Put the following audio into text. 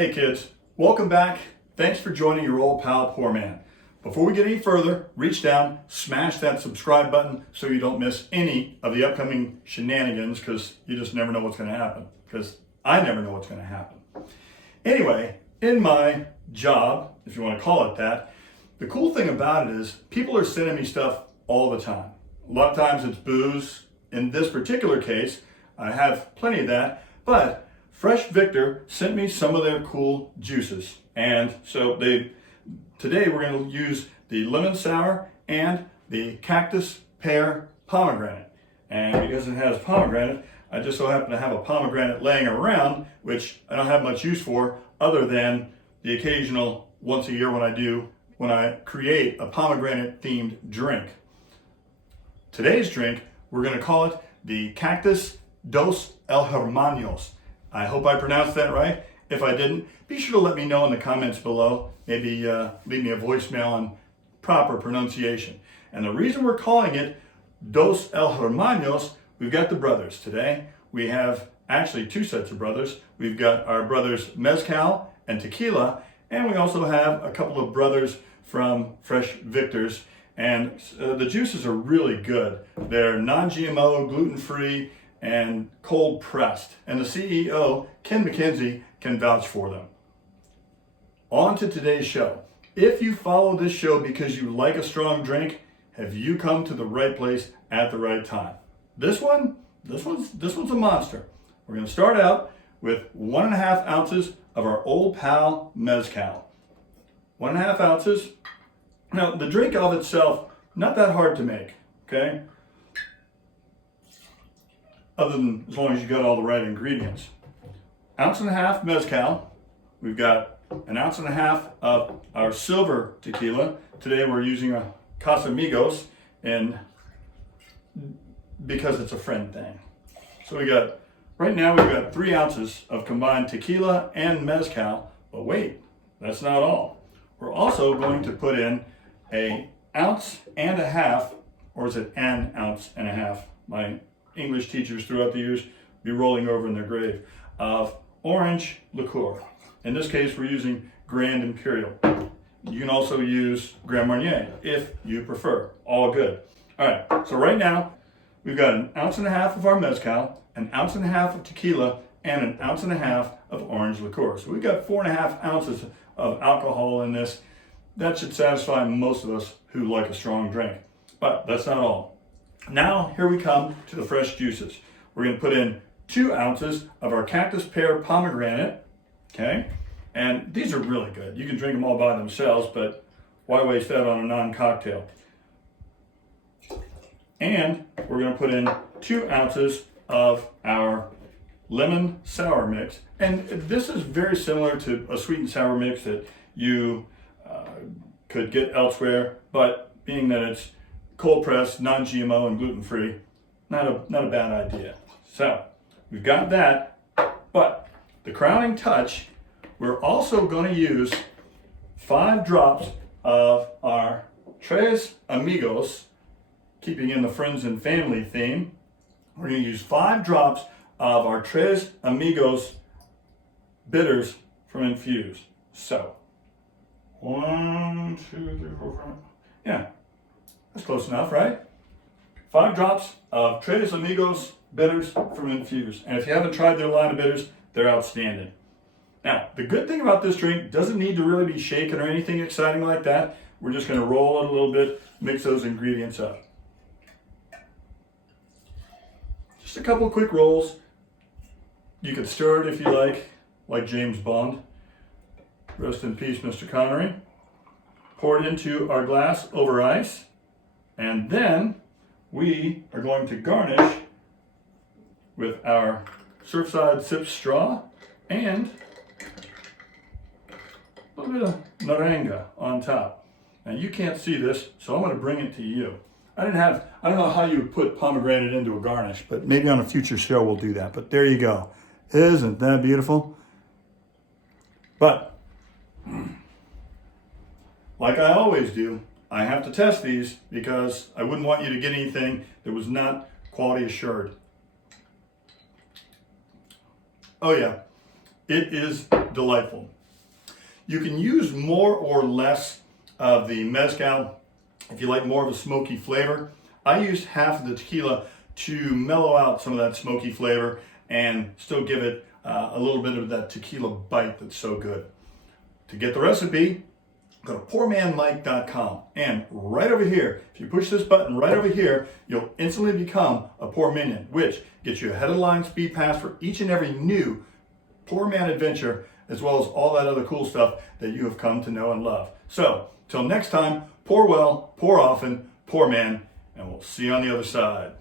Hey kids, welcome back. Thanks for joining your old pal Pourman. Before we get any further, reach down, smash that subscribe button so you don't miss any of the upcoming shenanigans, because you just never know what's going to happen, because I never know what's going to happen. Anyway, in my job, if you want to call it that, the cool thing about it is people are sending me stuff all the time. A lot of times it's booze. In this particular case, I have plenty of that, but Fresh Victor sent me some of their cool juices. And so today we're going to use the lemon sour and the cactus pear pomegranate. And because it has pomegranate, I just so happen to have a pomegranate laying around, which I don't have much use for other than the occasional once a year when I create a pomegranate themed drink. Today's drink, we're going to call it the Cactus dos Hermanos. I hope I pronounced that right. If I didn't, be sure to let me know in the comments below. Maybe leave me a voicemail on proper pronunciation. And the reason we're calling it Dos Hermanos, we've got the brothers today. We have actually two sets of brothers. We've got our brothers Mezcal and Tequila, and we also have a couple of brothers from Fresh Victor's. And the juices are really good. They're non-GMO, gluten-free, and cold pressed. And the CEO, Ken McKenzie, can vouch for them. On to today's show. If you follow this show because you like a strong drink, have you come to the right place at the right time? This one's a monster. We're going to start out with 1.5 ounces of our old pal Mezcal. 1.5 ounces. Now, the drink of itself, not that hard to make, okay? Other than as long as you got all the right ingredients. 1.5 ounces Mezcal. We've got 1.5 ounces of our silver tequila. Today we're using a Casamigos because it's a friend thing. So right now we've got 3 ounces of combined tequila and Mezcal, but wait, that's not all. We're also going to put in 1.5 ounces, or is it 1.5 ounces? My English teachers throughout the years be rolling over in their grave, of orange liqueur. In this case, we're using Grand Imperial. You can also use Grand Marnier if you prefer. All good. All right, so right now, we've got 1.5 ounces of our Mezcal, 1.5 ounces of tequila, and 1.5 ounces of orange liqueur. So we've got 4.5 ounces of alcohol in this. That should satisfy most of us who like a strong drink. But that's not all. Now, here we come to the fresh juices. We're going to put in 2 ounces of our cactus pear pomegranate, okay? And these are really good. You can drink them all by themselves, but why waste that on a non-cocktail? And we're going to put in 2 ounces of our lemon sour mix. And this is very similar to a sweet and sour mix that you could get elsewhere, but being that it's cold pressed, non-GMO, and gluten-free, not a bad idea. So we've got that, but the crowning touch, we're also going to use 5 drops of our Tres Amigos, keeping in the friends and family theme. We're going to use 5 drops of our Tres Amigos bitters from Infuse. So 1, 2, 3, 4, 5. Yeah. That's close enough, right? 5 drops of Tres Amigos bitters from Infuse. And if you haven't tried their line of bitters, they're outstanding. Now, the good thing about this drink doesn't need to really be shaken or anything exciting like that. We're just going to roll it a little bit, mix those ingredients up. Just a couple quick rolls. You can stir it if you like James Bond. Rest in peace, Mr. Connery. Pour it into our glass over ice. And then we are going to garnish with our Surfside Sip straw and a little bit of meringue on top. Now you can't see this, so I'm going to bring it to you. I don't know how you put pomegranate into a garnish, but maybe on a future show we'll do that. But there you go. Isn't that beautiful? But like I always do, I have to test these because I wouldn't want you to get anything that was not quality assured. Oh yeah, It is delightful. You can use more or less of the Mezcal if you like more of a smoky flavor. I used half of the tequila to mellow out some of that smoky flavor and still give it a little bit of that tequila bite that's so good. To get the recipe, go to pourmanmike.com, and right over here, if you push this button right over here, you'll instantly become a Pour Minion, which gets you a head of the line speed pass for each and every new Pourman adventure, as well as all that other cool stuff that you have come to know and love. So, till next time, pour well, pour often, Pourman, and we'll see you on the other side.